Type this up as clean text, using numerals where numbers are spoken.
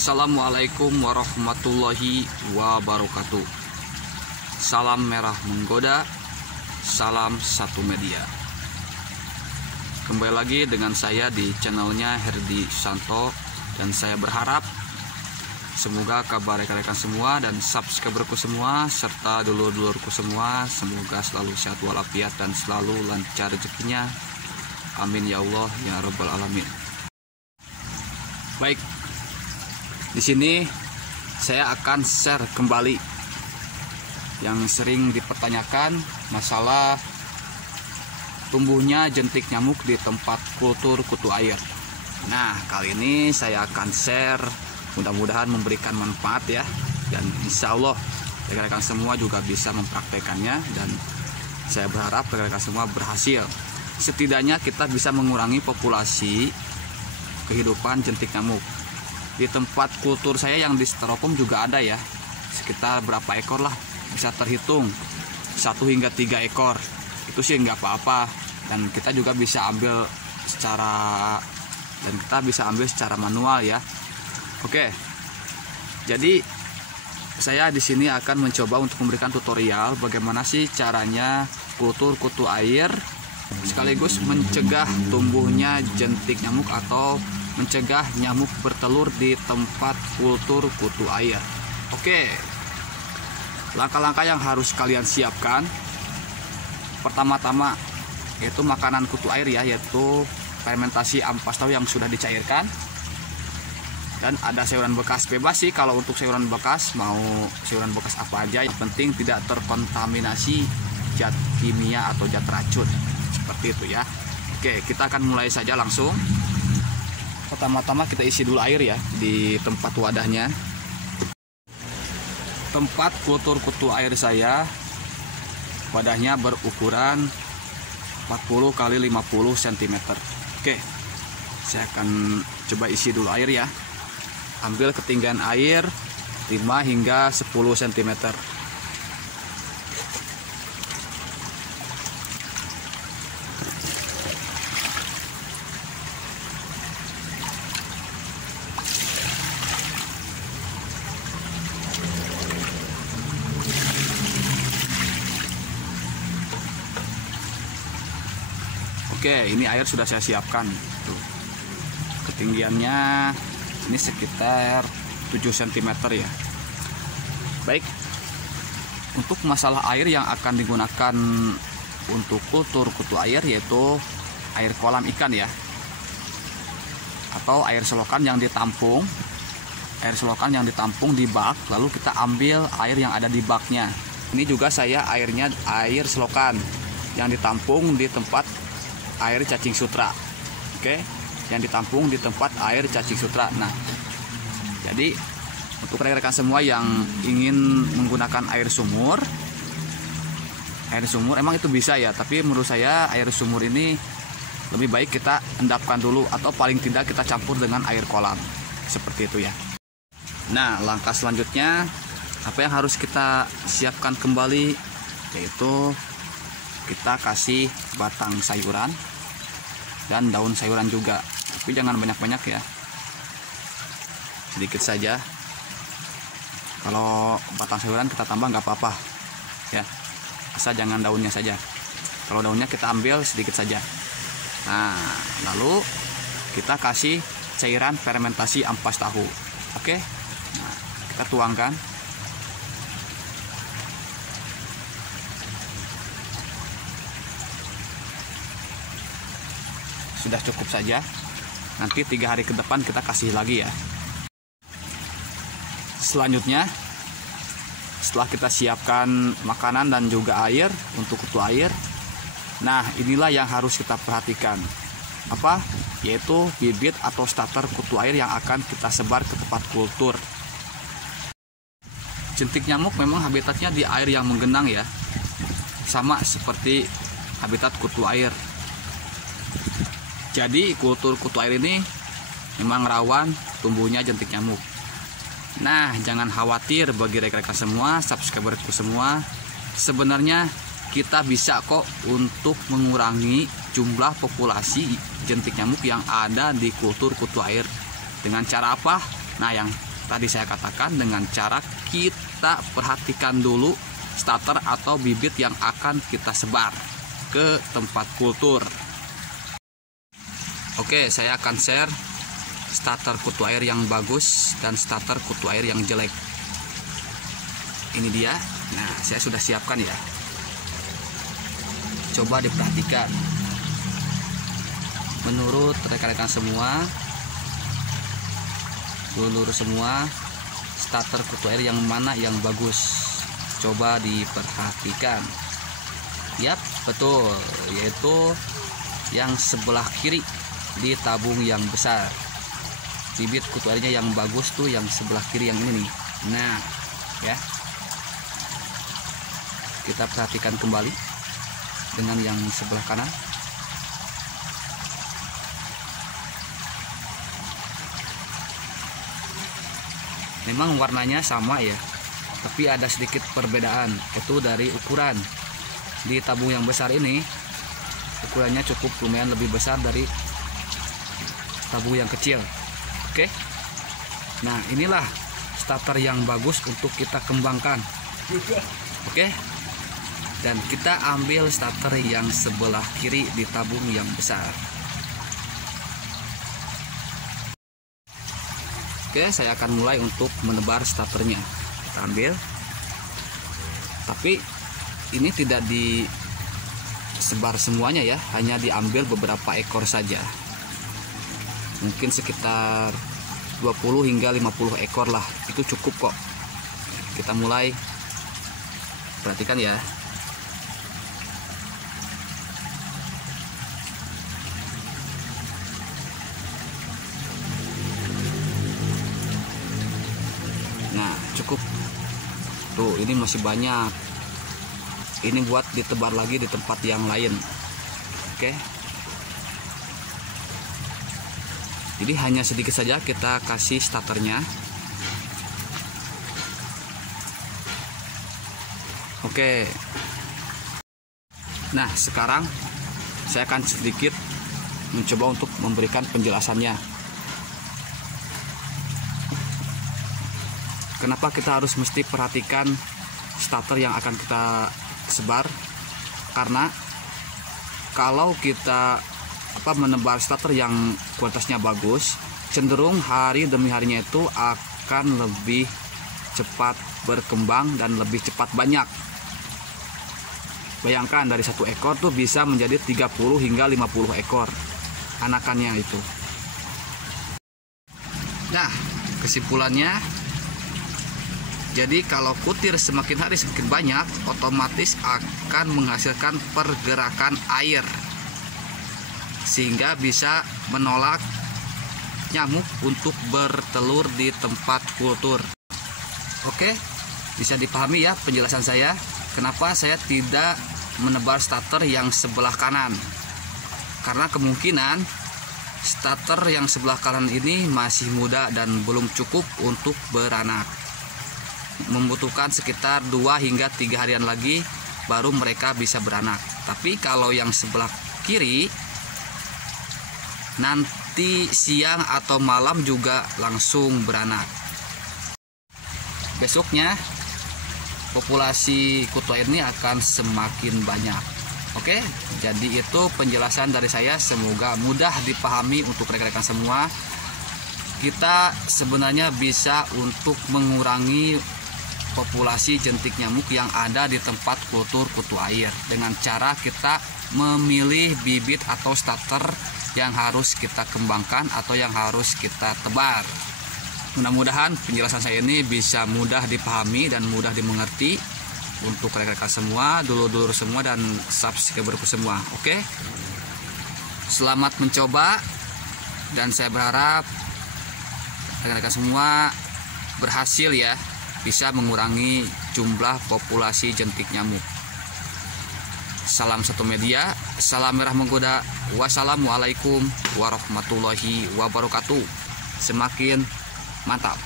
Assalamualaikum warahmatullahi wabarakatuh. Salam merah menggoda, salam satu media. Kembali lagi dengan saya di channelnya Herdi Santo, dan saya berharap semoga kabar rekan-rekan semua dan subscriberku semua serta dulur-dulurku semua semoga selalu sehat walafiat dan selalu lancar rezekinya. Amin ya Allah ya Rabbal alamin. Baik, di sini saya akan share kembali yang sering dipertanyakan masalah tumbuhnya jentik nyamuk di tempat kultur kutu air. Nah, kali ini saya akan share, mudah-mudahan memberikan manfaat ya, dan insya Allah rekan-rekan semua juga bisa mempraktekannya, dan saya berharap rekan-rekan semua berhasil. Setidaknya kita bisa mengurangi populasi kehidupan jentik nyamuk. Di tempat kultur saya yang di styrofoam juga ada ya, sekitar berapa ekor lah, bisa terhitung 1 hingga 3 ekor. Itu sih nggak apa-apa, dan kita juga bisa ambil secara manual ya. Oke, jadi saya di sini akan mencoba untuk memberikan tutorial bagaimana sih caranya kultur kutu air sekaligus mencegah tumbuhnya jentik nyamuk atau mencegah nyamuk bertelur di tempat kultur kutu air. Oke, langkah-langkah yang harus kalian siapkan pertama-tama yaitu makanan kutu air ya, yaitu fermentasi ampas tahu yang sudah dicairkan, dan ada sayuran bekas. Bebas sih kalau untuk sayuran bekas, mau sayuran bekas apa aja, yang penting tidak terkontaminasi zat kimia atau zat racun, seperti itu ya. Oke, kita akan mulai saja langsung. Pertama-tama kita isi dulu air ya di tempat wadahnya. Tempat kultur kutu air saya wadahnya berukuran 40 x 50 cm. Oke, saya akan coba isi dulu air ya. Ambil ketinggian air 5 hingga 10 cm. Oke, ini air sudah saya siapkan. Tuh. Ketinggiannya ini sekitar 7 cm ya. Baik, untuk masalah air yang akan digunakan untuk kultur kutu air yaitu air kolam ikan ya, atau air selokan yang ditampung. Air selokan yang ditampung di bak, lalu kita ambil air yang ada di baknya. Ini juga saya airnya air selokan yang ditampung di tempat air cacing sutra. Oke, yang ditampung di tempat air cacing sutra. Nah, jadi untuk rekan-rekan semua yang ingin menggunakan air sumur emang itu bisa ya, tapi menurut saya air sumur ini lebih baik kita endapkan dulu, atau paling tidak kita campur dengan air kolam, seperti itu ya. Nah, langkah selanjutnya apa yang harus kita siapkan kembali, yaitu kita kasih batang sayuran dan daun sayuran juga, tapi jangan banyak-banyak ya, sedikit saja. Kalau batang sayuran kita tambah nggak apa-apa ya, asal jangan daunnya saja. Kalau daunnya kita ambil sedikit saja. Nah, lalu kita kasih cairan fermentasi ampas tahu. Oke, nah, kita tuangkan. Sudah cukup saja. Nanti 3 hari ke depan kita kasih lagi ya. Selanjutnya, setelah kita siapkan makanan dan juga air untuk kutu air, nah inilah yang harus kita perhatikan. Apa? Yaitu bibit atau starter kutu air yang akan kita sebar ke tempat kultur. Jentik nyamuk memang habitatnya di air yang menggenang ya, sama seperti habitat kutu air. Jadi kultur kutu air ini memang rawan tumbuhnya jentik nyamuk. Nah, jangan khawatir bagi rekan-rekan semua, subscriberku semua. Sebenarnya kita bisa kok untuk mengurangi jumlah populasi jentik nyamuk yang ada di kultur kutu air. Dengan cara apa? Nah, yang tadi saya katakan, dengan cara kita perhatikan dulu starter atau bibit yang akan kita sebar ke tempat kultur. Oke, saya akan share starter kutu air yang bagus dan starter kutu air yang jelek. Ini dia. Nah, saya sudah siapkan ya. Coba diperhatikan. Menurut rekan-rekan semua, dulur semua, starter kutu air yang mana yang bagus? Coba diperhatikan. Yap, betul, yaitu yang sebelah kiri di tabung yang besar. Bibit kutu airnya yang bagus tuh yang sebelah kiri yang ini nih. Nah, ya. Kita perhatikan kembali dengan yang sebelah kanan. Memang warnanya sama ya, tapi ada sedikit perbedaan, itu dari ukuran. Di tabung yang besar ini ukurannya cukup lumayan lebih besar dari tabung yang kecil. Oke. Nah, inilah starter yang bagus untuk kita kembangkan. Oke. Dan kita ambil starter yang sebelah kiri di tabung yang besar. Oke, saya akan mulai untuk menebar starternya. Kita ambil, tapi ini tidak disebar semuanya ya, hanya diambil beberapa ekor saja. Mungkin sekitar 20 hingga 50 ekor lah, itu cukup kok. Kita mulai, perhatikan ya. Nah, cukup. Tuh, ini masih banyak. Ini buat ditebar lagi di tempat yang lain. Oke. Jadi hanya sedikit saja kita kasih starternya. Oke. Nah, sekarang saya akan sedikit mencoba untuk memberikan penjelasannya. Kenapa kita harus mesti perhatikan starter yang akan kita sebar? Karena kalau kita menebar starter yang kualitasnya bagus, cenderung hari demi harinya itu akan lebih cepat berkembang dan lebih cepat banyak. Bayangkan dari satu ekor tuh bisa menjadi 30 hingga 50 ekor anakannya itu. Nah, kesimpulannya, jadi kalau kutir semakin hari semakin banyak, otomatis akan menghasilkan pergerakan air, sehingga bisa menolak nyamuk untuk bertelur di tempat kultur. Oke, bisa dipahami ya penjelasan saya. Kenapa saya tidak menebar starter yang sebelah kanan? Karena kemungkinan starter yang sebelah kanan ini masih muda dan belum cukup untuk beranak. Membutuhkan sekitar 2 hingga 3 harian lagi baru mereka bisa beranak. Tapi kalau yang sebelah kiri, nanti siang atau malam juga langsung beranak. Besoknya populasi kutu air ini akan semakin banyak. Oke, jadi itu penjelasan dari saya, semoga mudah dipahami untuk rekan-rekan semua. Kita sebenarnya bisa untuk mengurangi populasi jentik nyamuk yang ada di tempat kultur kutu air dengan cara kita memilih bibit atau starter yang harus kita kembangkan atau yang harus kita tebar. Mudah-mudahan penjelasan saya ini bisa mudah dipahami dan mudah dimengerti untuk rekan-rekan semua, dulur-dulur semua, dan subscriberku semua. Oke, selamat mencoba, dan saya berharap rekan-rekan semua berhasil ya, bisa mengurangi jumlah populasi jentik nyamuk. Salam satu media, salam merah menggoda. Wassalamualaikum warahmatullahi wabarakatuh. Semakin mantap.